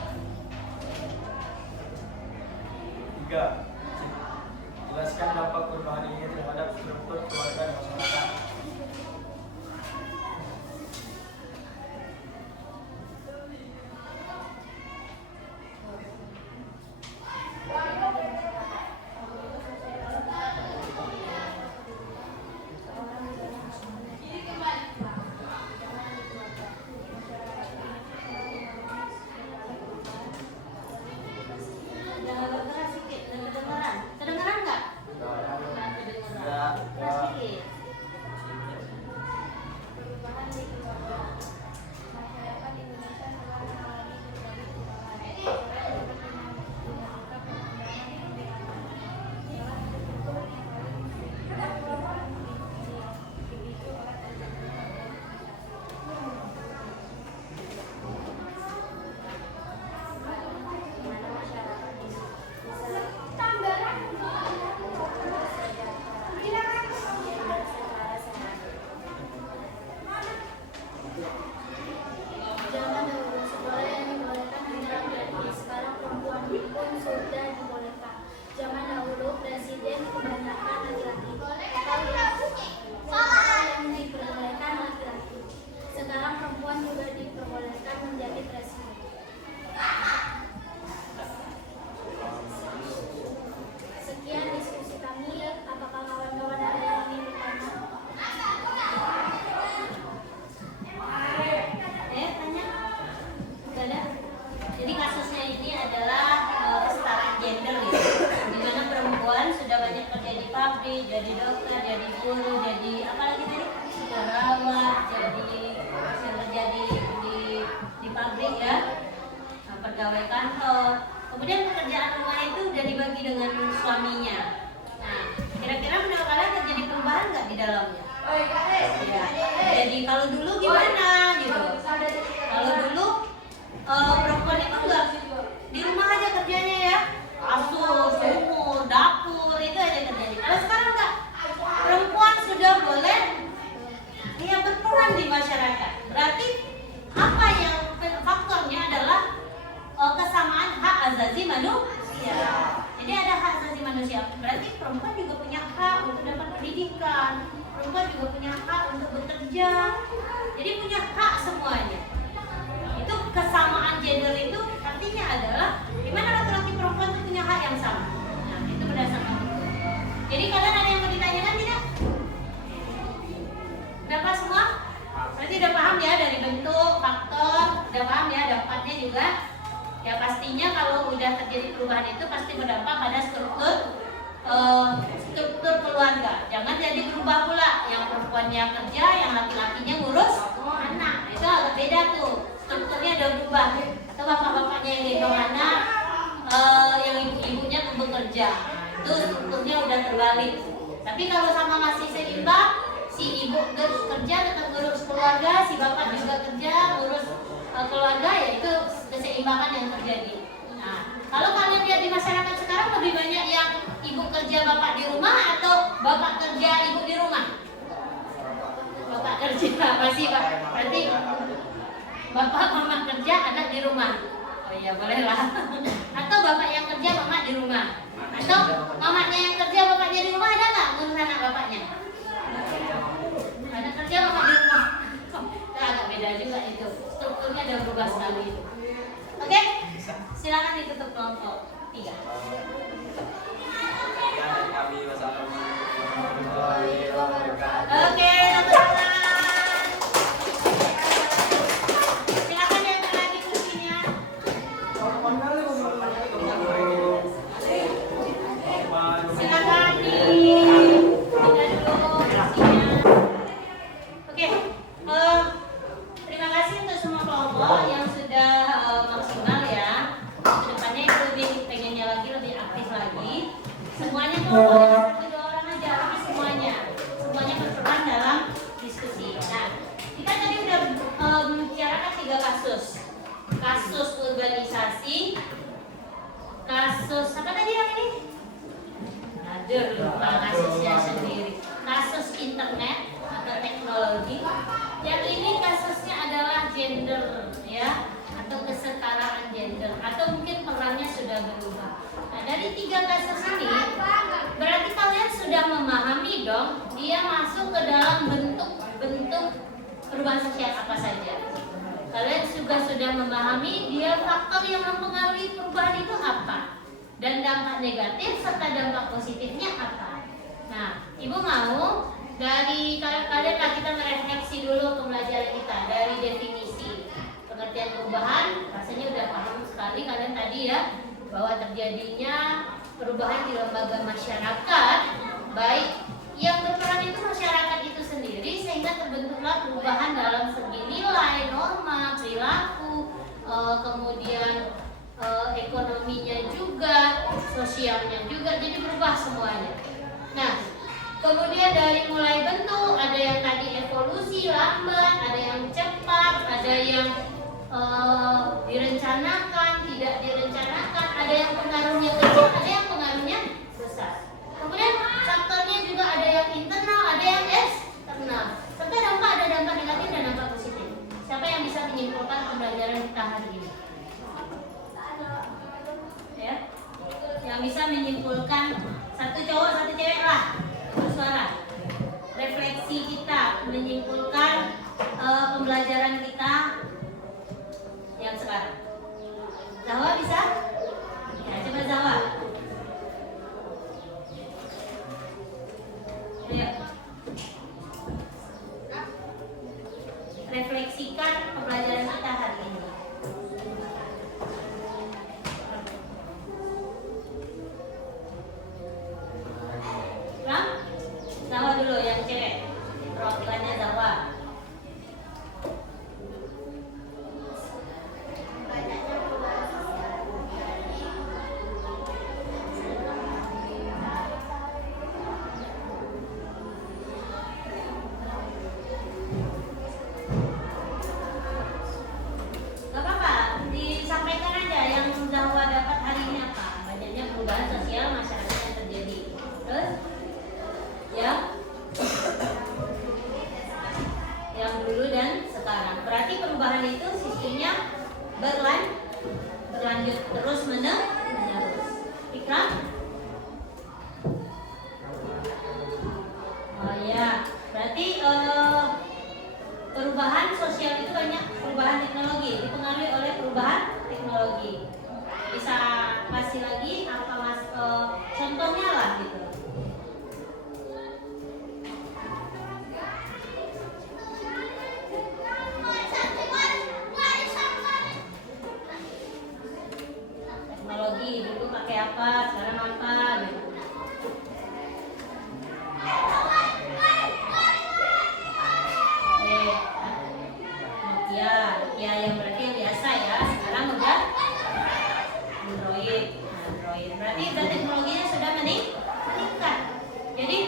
3. Jelaskan dampak perubahan ini terhadap struktur keluarga dan masyarakat. Jangan bergerak sedikit, kedengeran. Kedengeran nggak? Nggak kedengeran. Bergerak sedikit. Perubahan di keluarga. Masyarakat Indonesia telah mengalami berbagai perubahan. Dapat dinamakan perkembangan pemerintahan. Dalam struktur yang paling dipicu oleh terjadinya gimana masyarakat bisa Zaman dahulu sekolah yang dibolehkan hanya laki-laki, sekarang perempuan pun sudah dibolehkan. Zaman dahulu presiden kebanyakan laki-laki, sekolah yang diperbolehkan laki-laki. Sekarang perempuan juga diperbolehkan menjadi presiden. Sekian diskusi kami. Apakah kawan-kawan ada yang ingin bertanya? Tanya. Nggak ada. Jadi kasusnya ini adalah kesetaraan gender gitu. Di mana perempuan sudah banyak kerja di pabrik, jadi dokter, jadi guru, jadi apa lagi tadi? Perawat, jadi di pabrik ya. Pegawai kantor. Kemudian pekerjaan rumah itu udah dibagi dengan suaminya. Nah, kira-kira menurut kalian terjadi perubahan nggak di dalamnya? Ya. Jadi kalau dulu gimana gitu? Kalau dulu perempuan itu nggak di rumah aja kerjanya ya, asuh, sumur, dapur itu aja kerjanya. Kalau sekarang nggak, perempuan sudah boleh ya berperan di masyarakat. Berarti apa yang faktornya adalah kesamaan hak asasi manusia. Jadi ada hak asasi manusia. Berarti perempuan juga punya hak untuk dapat pendidikan. Perempuan juga punya hak untuk bekerja. Jadi punya hak semuanya. Itu kesamaan gender itu artinya adalah di mana laki-laki perempuan itu punya hak yang sama. Nah, itu berdasarkan itu. Jadi kalian ada yang mau ditanyakan tidak? Udah paham semua? Berarti udah paham ya dari bentuk, faktor, udah paham ya dampaknya juga. Ya pastinya kalau udah terjadi perubahan itu pasti berdampak pada struktur keluarga. Jangan jadi berubah pula yang perempuannya kerja, yang laki-lakinya ngurus anak. Itu agak beda tuh. Strukturnya udah berubah. Atau bapak-bapaknya yang gendong anak, yang ibu-ibunya bekerja. Nah, itu strukturnya udah terbalik. Tapi kalau sama masih seimbang, si ibu kerja tetap ngurus keluarga, si bapak juga kerja ngurus keluarga, ya itu keseimbangan yang terjadi. Nah, kalau kalian lihat di masyarakat sekarang lebih banyak yang ibu kerja bapak di rumah atau bapak kerja ibu di rumah? Bapak kerja masih pak. Berarti bapak mama kerja anak di rumah. Oh iya bolehlah. Atau bapak yang kerja mama di rumah. Atau mamanya yang kerja bapaknya di rumah, ada nggak ngurus anak bapaknya? Anak kerja bapak di rumah. Nah, agak beda juga itu. Strukturnya udah berubah sekali itu. Oke? Silakan ditutup kelompok 3. Sekian dari kami. Wassalamualaikum warahmatullahi wabarakatuh. Oke, teman-teman. Silakan yang lagi satu dua orang aja, tapi semuanya berperan dalam diskusi. Nah, kita tadi udah membicarakan 3 kasus urbanisasi, kasus apa tadi yang ini? Aduh, lupa kasusnya sendiri. Kasus internet atau teknologi. Yang ini kasusnya adalah gender, ya, atau kesetaraan gender, atau mungkin perannya sudah berubah. Nah, dari 3 kasus ini, berarti kalian sudah memahami dong, dia masuk ke dalam bentuk perubahan sosial apa saja. Kalian juga sudah memahami dia faktor yang mempengaruhi perubahan itu apa, dan dampak negatif serta dampak positifnya apa. Nah, Ibu mau dari kalian kita merefleksi dulu pembelajaran kita dari definisi pengertian perubahan. Rasanya udah paham sekali kalian tadi ya, bahwa terjadinya perubahan di lembaga masyarakat, baik yang berperan itu masyarakat itu sendiri, sehingga terbentuklah perubahan dalam segi nilai, norma, perilaku, kemudian ekonominya juga, sosialnya juga, jadi berubah semuanya. Nah, kemudian dari mulai bentuk, ada yang tadi evolusi lambat, ada yang cepat, ada yang direncanakan, tidak direncanakan, ada yang pengaruhnya kecil, ada yang pengaruhnya besar. Kemudian faktornya juga ada yang internal, ada yang eksternal. Serta ada dampak negatif dan dampak positif. Siapa yang bisa menyimpulkan pembelajaran kita hari ini? Ya, yang bisa menyimpulkan, satu cowok satu cewek lah, bersuara. Refleksi kita menyimpulkan pembelajaran kita yang sekarang. Zahwa bisa? Ya, coba Zahwa. Ya. Refleksikan pembelajaran kita hari ini. Ram? Zahwa dulu yang cewek. Perwakilannya Zahwa. Banyaknya perubahan sosial dari Gak apa-apa, disampaikan aja yang Zahwa dapat hari ini apa. Banyaknya perubahan sosial masyarakat yang terjadi. Terus? Ya? Yang dulu dan sekarang. Berarti perubahan itu sistemnya berlanjut terus menerus. Ikram? Oh ya, berarti perubahan sosial itu banyak perubahan teknologi, dipengaruhi oleh perubahan teknologi. Bisa kasih lagi apa mas contohnya lah gitu. Teknologi dulu pakai apa, sekarang apa gitu. Nokia yang berarti yang biasa ya, sekarang udah Android. Berarti udah teknologinya sudah meningkat. Jadi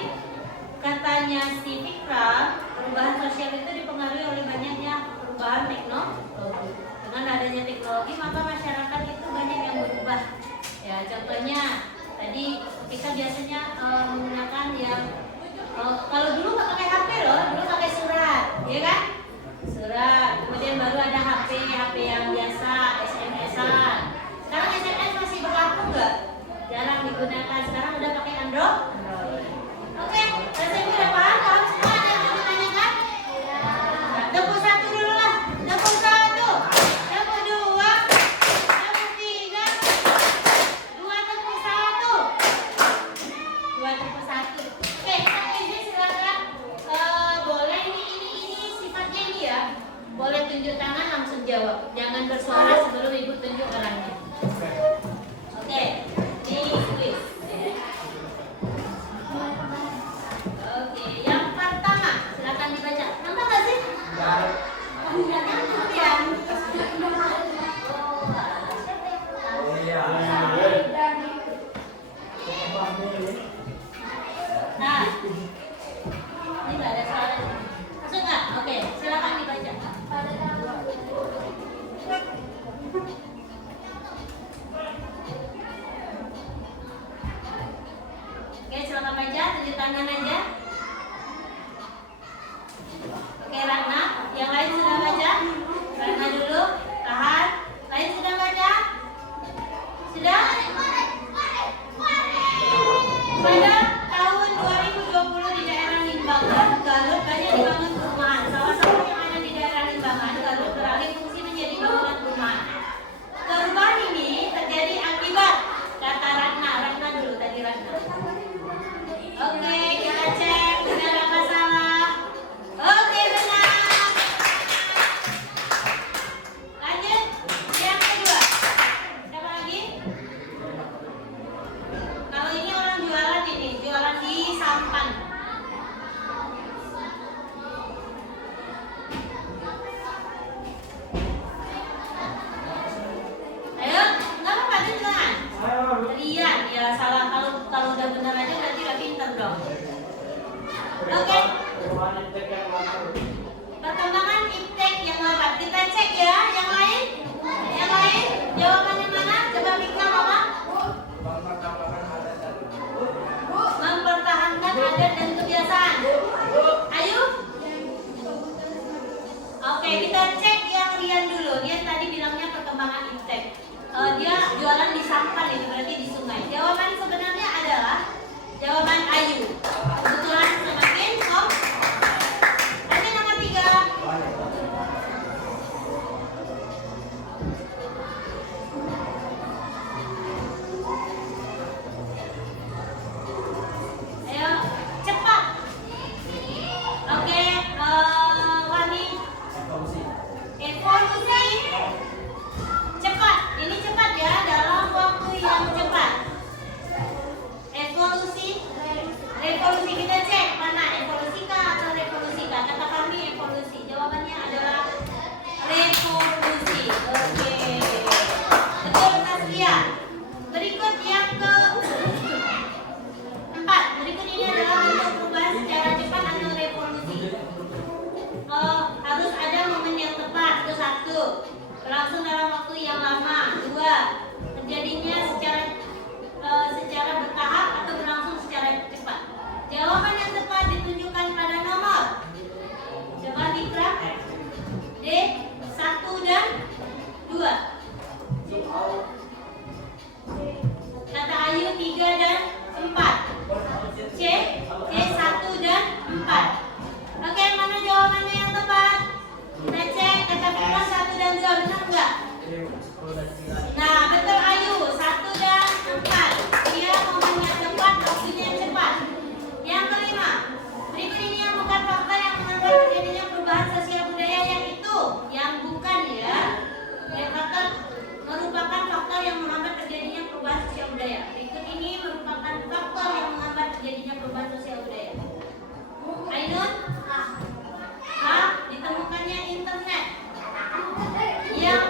katanya si Fikram, perubahan sosial itu dipengaruhi oleh banyaknya perubahan teknologi. Dengan adanya teknologi maka masyarakat itu banyak yang berubah. Ya contohnya tadi kita biasanya menggunakan yang kalau dulu nggak pakai HP loh, dulu pakai surat, ya kan? Surat. Kemudian baru ada HP yang biasa, SMS-an. Sekarang SMS masih berlaku nggak? Jarang digunakan. Sekarang udah pakai Android. Oke, saya udah paham semua ada yang mau ditanyakan? Tepuk satu dulu lah. Tepuk satu. Tepuk dua. Tepuk tiga. Dua tepuk satu. Dua tepuk satu. Oke, ini silakan. Boleh ini sifatnya ini ya. Boleh tunjuk tangan langsung jawab. Jangan bersuara sebelum ibu tunjuk orangnya. Oke, ini please. Oke, yang pertama silakan dibaca. Nampak nggak sih? Oh, nggak nyambung ya. Oh, siapa yang tahu? Iya. kemudian ya salah kalau udah benar aja berarti udah pinter dong. Oke. Perkembangan iptek yang lambat kita cek ya. Yang lain jawabannya mana? Coba Mika mama. Mempertahankan adat dan kebiasaan. Ayo. Oke, kita cek yang Rian dulu. Rian tadi bilangnya perkembangan iptek. Dia jualan di sampan ini berarti di sungai. Jawaban sebenarnya adalah jawaban Ayu. Kebetulan semakin Om. Tanya nomor 3. Ayo cepat. Oke, Wani. Evolusi. Cepat. Ini cepat ya, dalam waktu yang cepat. Evolusi. Revolusi kita cek mana evolusi kah atau revolusi kah? Kata kami evolusi. Jawabannya adalah revolusi. Oke. Betul Taslia. Berikut yang ke 4. Berikut ini adalah bentuk perubahan secara cepat atau revolusi. Harus ada momen yang tepat. Itu 1. Berlangsung dalam waktu yang lama. 2. Terjadinya secara bertahap atau berlangsung secara cepat. Jawaban yang tepat ditunjukkan pada nomor. Coba dikerap. D 1 dan 2. Kata Ayu 3 dan 4. C 1 dan 4. Oke, mana jawabannya yang tepat? Kita cek. Kata Fikra 1 dan 2 benar enggak? Nah, betul Ayu 1 dan 4. Dia momennya tepat, waktunya cepat. Yang kelima, berikut ini yang bukan faktor yang menghambat terjadinya perubahan sosial budaya yang bukan ya. Yang faktor merupakan faktor yang menghambat terjadinya perubahan sosial budaya. Berikut ini merupakan faktor yang menghambat terjadinya perubahan sosial budaya. Ainun? Ditemukannya internet yang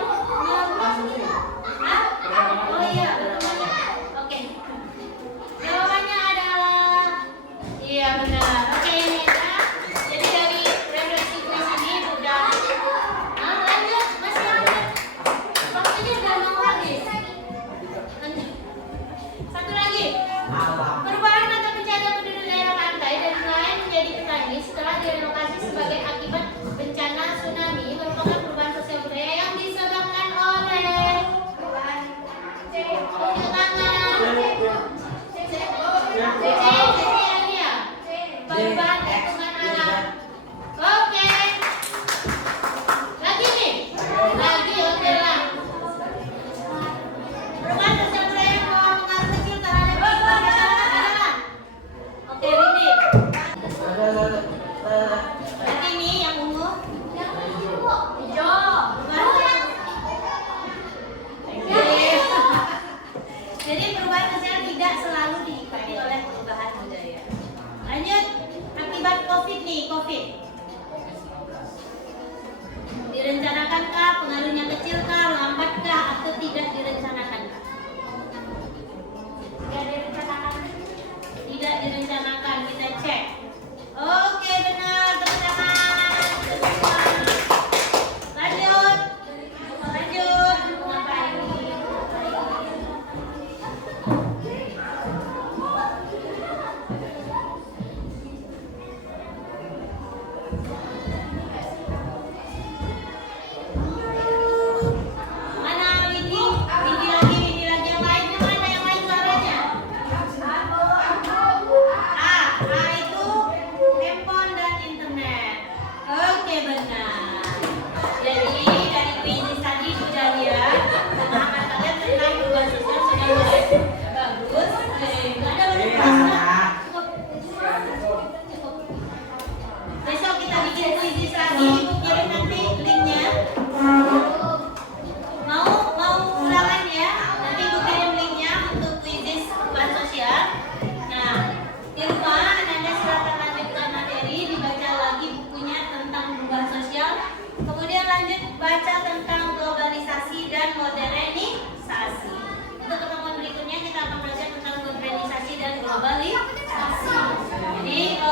Jadi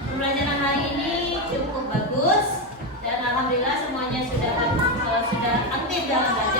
pembelajaran hari ini cukup bagus dan alhamdulillah semuanya sudah aktif dalam belajar.